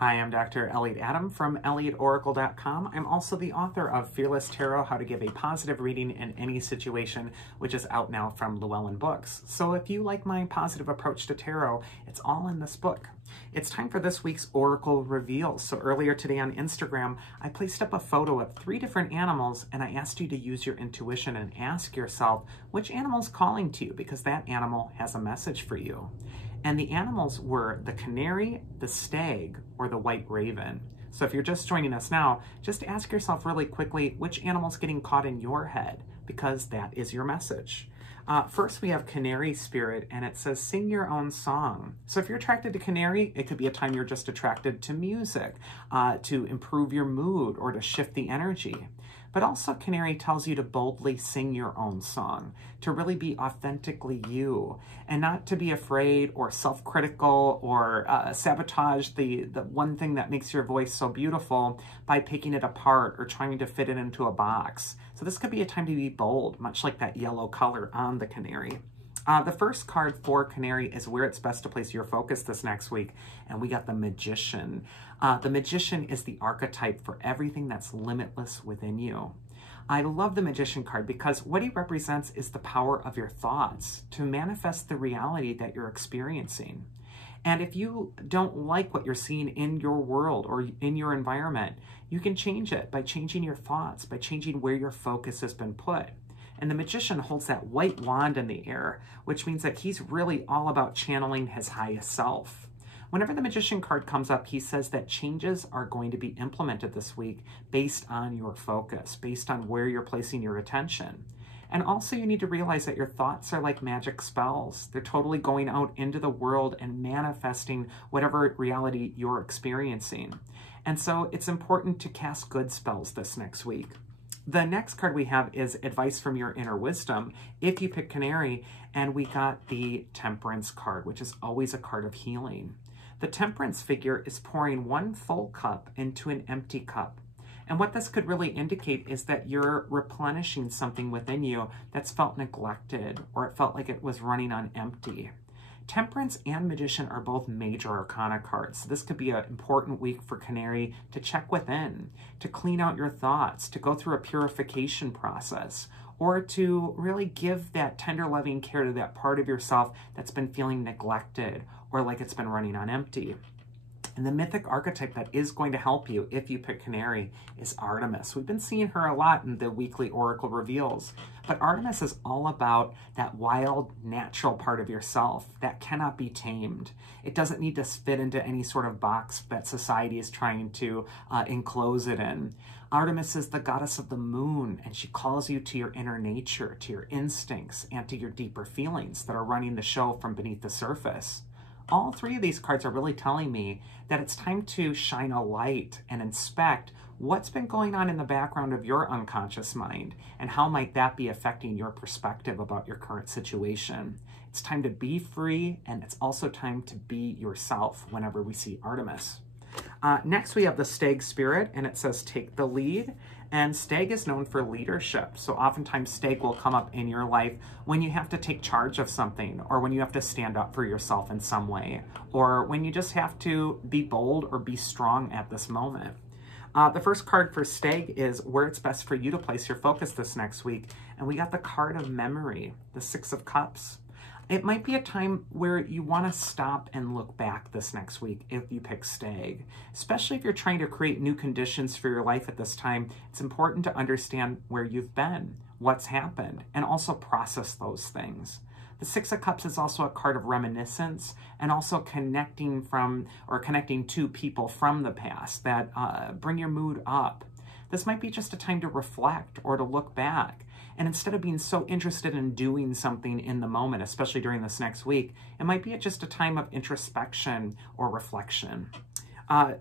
Hi, I'm Dr. Elliot Adam from ElliotOracle.com. I'm also the author of Fearless Tarot, How to Give a Positive Reading in Any Situation, which is out now from Llewellyn Books. So if you like my positive approach to tarot, it's all in this book. It's time for this week's Oracle Reveals. So earlier today on Instagram, I placed up a photo of 3 different animals, and I asked you to use your intuition and ask yourself which animal's calling to you, because that animal has a message for you. And the animals were the canary, the stag, or the white raven. So if you're just joining us now, just ask yourself really quickly which animal's getting caught in your head, because that is your message. First, we have Canary Spirit, and it says, sing your own song. So if you're attracted to canary, it could be a time you're just attracted to music, to improve your mood or to shift the energy. But also Canary tells you to boldly sing your own song, to really be authentically you, and not to be afraid or self-critical or sabotage the one thing that makes your voice so beautiful by picking it apart or trying to fit it into a box. So this could be a time to be bold, much like that yellow color on the canary. The first card for Canary is where it's best to place your focus this next week, and we got the Magician. The Magician is the archetype for everything that's limitless within you. I love the Magician card because what he represents is the power of your thoughts to manifest the reality that you're experiencing. And if you don't like what you're seeing in your world or in your environment, you can change it by changing your thoughts, by changing where your focus has been put. And the Magician holds that white wand in the air, which means that he's really all about channeling his highest self. Whenever the Magician card comes up, he says that changes are going to be implemented this week based on your focus, based on where you're placing your attention. And also you need to realize that your thoughts are like magic spells. They're totally going out into the world and manifesting whatever reality you're experiencing. And so it's important to cast good spells this next week. The next card we have is Advice from Your Inner Wisdom, if you pick Canary, and we got the Temperance card, which is always a card of healing. The Temperance figure is pouring 1 full cup into an empty cup. And what this could really indicate is that you're replenishing something within you that's felt neglected, or it felt like it was running on empty. Temperance and Magician are both major arcana cards. So this could be an important week for Canary to check within, to clean out your thoughts, to go through a purification process, or to really give that tender, loving care to that part of yourself that's been feeling neglected or like it's been running on empty. And the mythic archetype that is going to help you if you pick Canary is Artemis. We've been seeing her a lot in the weekly Oracle Reveals, but Artemis is all about that wild, natural part of yourself that cannot be tamed. It doesn't need to fit into any sort of box that society is trying to enclose it in. Artemis is the goddess of the moon, and she calls you to your inner nature, to your instincts, and to your deeper feelings that are running the show from beneath the surface. All 3 of these cards are really telling me that it's time to shine a light and inspect what's been going on in the background of your unconscious mind and how might that be affecting your perspective about your current situation. It's time to be free, and it's also time to be yourself whenever we see Artemis. Next, we have the Stag Spirit, and it says take the lead. And Stag is known for leadership. So oftentimes Stag will come up in your life when you have to take charge of something, or when you have to stand up for yourself in some way, or when you just have to be bold or be strong at this moment. The first card for Stag is where it's best for you to place your focus this next week. And we got the card of memory, the 6 of Cups. It might be a time where you want to stop and look back this next week if you pick Stag. Especially if you're trying to create new conditions for your life at this time, it's important to understand where you've been, what's happened, and also process those things. The 6 of Cups is also a card of reminiscence and also connecting to people from the past that bring your mood up. This might be just a time to reflect or to look back. And instead of being so interested in doing something in the moment, especially during this next week, it might be just a time of introspection or reflection.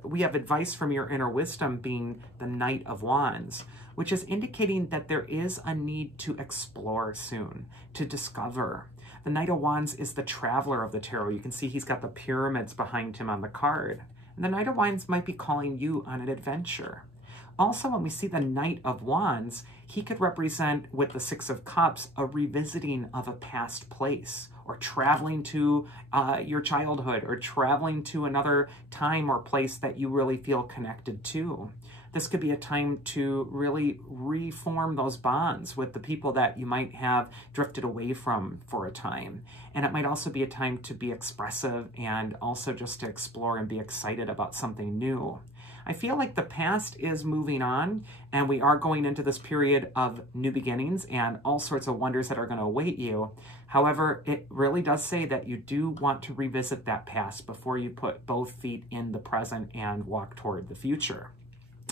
We have Advice from Your Inner Wisdom being the Knight of Wands, which is indicating that there is a need to explore soon, to discover. The Knight of Wands is the traveler of the tarot. You can see he's got the pyramids behind him on the card. And the Knight of Wands might be calling you on an adventure. Also, when we see the Knight of Wands, he could represent, with the Six of Cups, a revisiting of a past place, or traveling to your childhood, or traveling to another time or place that you really feel connected to. This could be a time to really reform those bonds with the people that you might have drifted away from for a time. And it might also be a time to be expressive and also just to explore and be excited about something new. I feel like the past is moving on, and we are going into this period of new beginnings and all sorts of wonders that are going to await you. However, it really does say that you do want to revisit that past before you put both feet in the present and walk toward the future.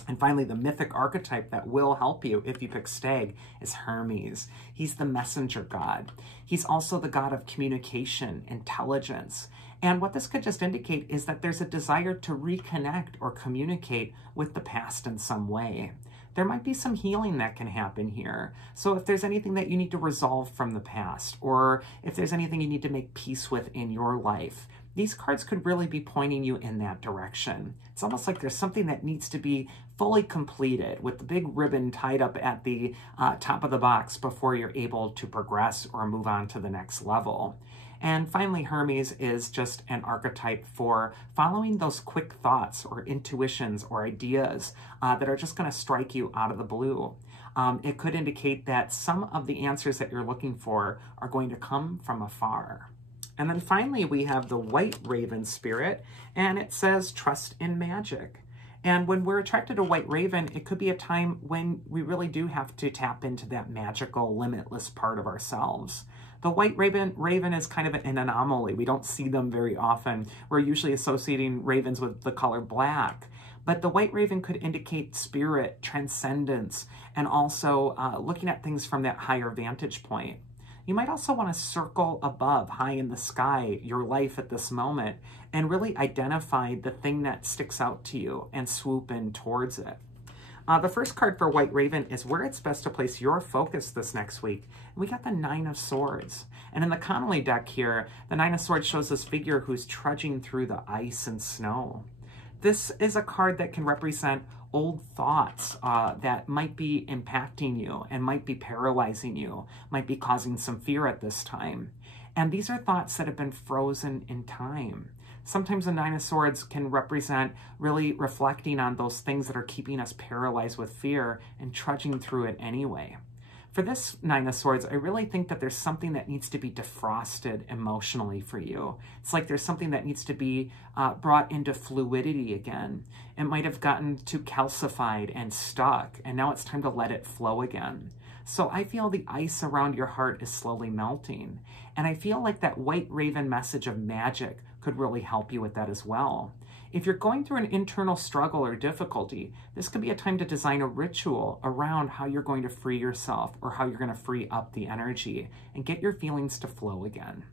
And finally, the mythic archetype that will help you if you pick Stag is Hermes. He's the messenger god. He's also the god of communication, intelligence. And what this could just indicate is that there's a desire to reconnect or communicate with the past in some way. There might be some healing that can happen here. So if there's anything that you need to resolve from the past, or if there's anything you need to make peace with in your life, these cards could really be pointing you in that direction. It's almost like there's something that needs to be fully completed with the big ribbon tied up at the top of the box before you're able to progress or move on to the next level. And finally, Hermes is just an archetype for following those quick thoughts or intuitions or ideas that are just going to strike you out of the blue. It could indicate that some of the answers that you're looking for are going to come from afar. And then finally, we have the White Raven Spirit, and it says, trust in magic. And when we're attracted to White Raven, it could be a time when we really do have to tap into that magical, limitless part of ourselves. The White Raven is kind of an anomaly. We don't see them very often. We're usually associating ravens with the color black. But the White Raven could indicate spirit, transcendence, and also looking at things from that higher vantage point. You might also want to circle above, high in the sky, your life at this moment, and really identify the thing that sticks out to you and swoop in towards it. The first card for White Raven is where it's best to place your focus this next week. And we got the Nine of Swords. And in the Connolly deck here, the Nine of Swords shows this figure who's trudging through the ice and snow. This is a card that can represent old thoughts that might be impacting you and might be paralyzing you, might be causing some fear at this time. And these are thoughts that have been frozen in time. Sometimes the Nine of Swords can represent really reflecting on those things that are keeping us paralyzed with fear and trudging through it anyway. For this Nine of Swords, I really think that there's something that needs to be defrosted emotionally for you. It's like there's something that needs to be brought into fluidity again. It might have gotten too calcified and stuck, and now it's time to let it flow again. So I feel the ice around your heart is slowly melting. And I feel like that White Raven message of magic could really help you with that as well. If you're going through an internal struggle or difficulty, this could be a time to design a ritual around how you're going to free yourself or how you're going to free up the energy and get your feelings to flow again.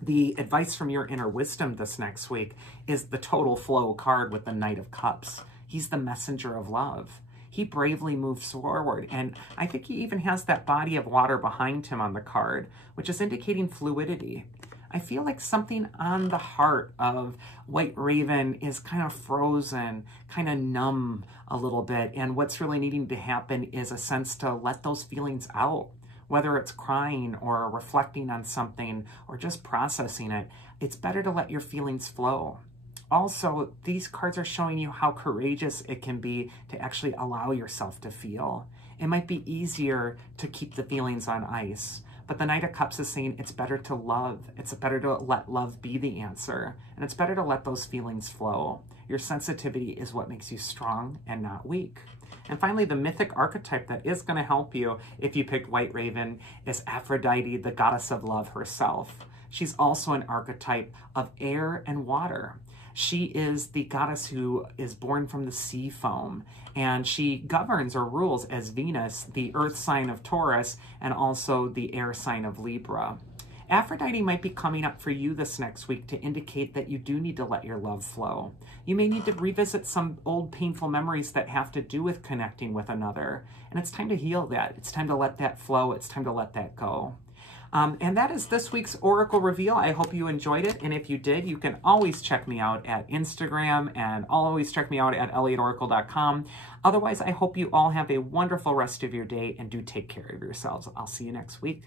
The advice from your inner wisdom this next week is the Total Flow card with the Knight of Cups. He's the messenger of love. He bravely moves forward, and I think he even has that body of water behind him on the card, which is indicating fluidity. I feel like something on the heart of White Raven is kind of frozen, kind of numb a little bit, and what's really needing to happen is a sense to let those feelings out. Whether it's crying or reflecting on something or just processing it, it's better to let your feelings flow. Also, these cards are showing you how courageous it can be to actually allow yourself to feel. It might be easier to keep the feelings on ice, but the Knight of Cups is saying it's better to love. It's better to let love be the answer, and it's better to let those feelings flow. Your sensitivity is what makes you strong and not weak. And finally, the mythic archetype that is going to help you if you picked White Raven is Aphrodite, the goddess of love herself. She's also an archetype of air and water. She is the goddess who is born from the sea foam, and she governs or rules as Venus, the earth sign of Taurus, and also the air sign of Libra. Aphrodite might be coming up for you this next week to indicate that you do need to let your love flow. You may need to revisit some old painful memories that have to do with connecting with another, and it's time to heal that. It's time to let that flow. It's time to let that go. And that is this week's Oracle Reveal. I hope you enjoyed it. And if you did, you can always check me out at Instagram and always check me out at elliotoracle.com. Otherwise, I hope you all have a wonderful rest of your day and do take care of yourselves. I'll see you next week.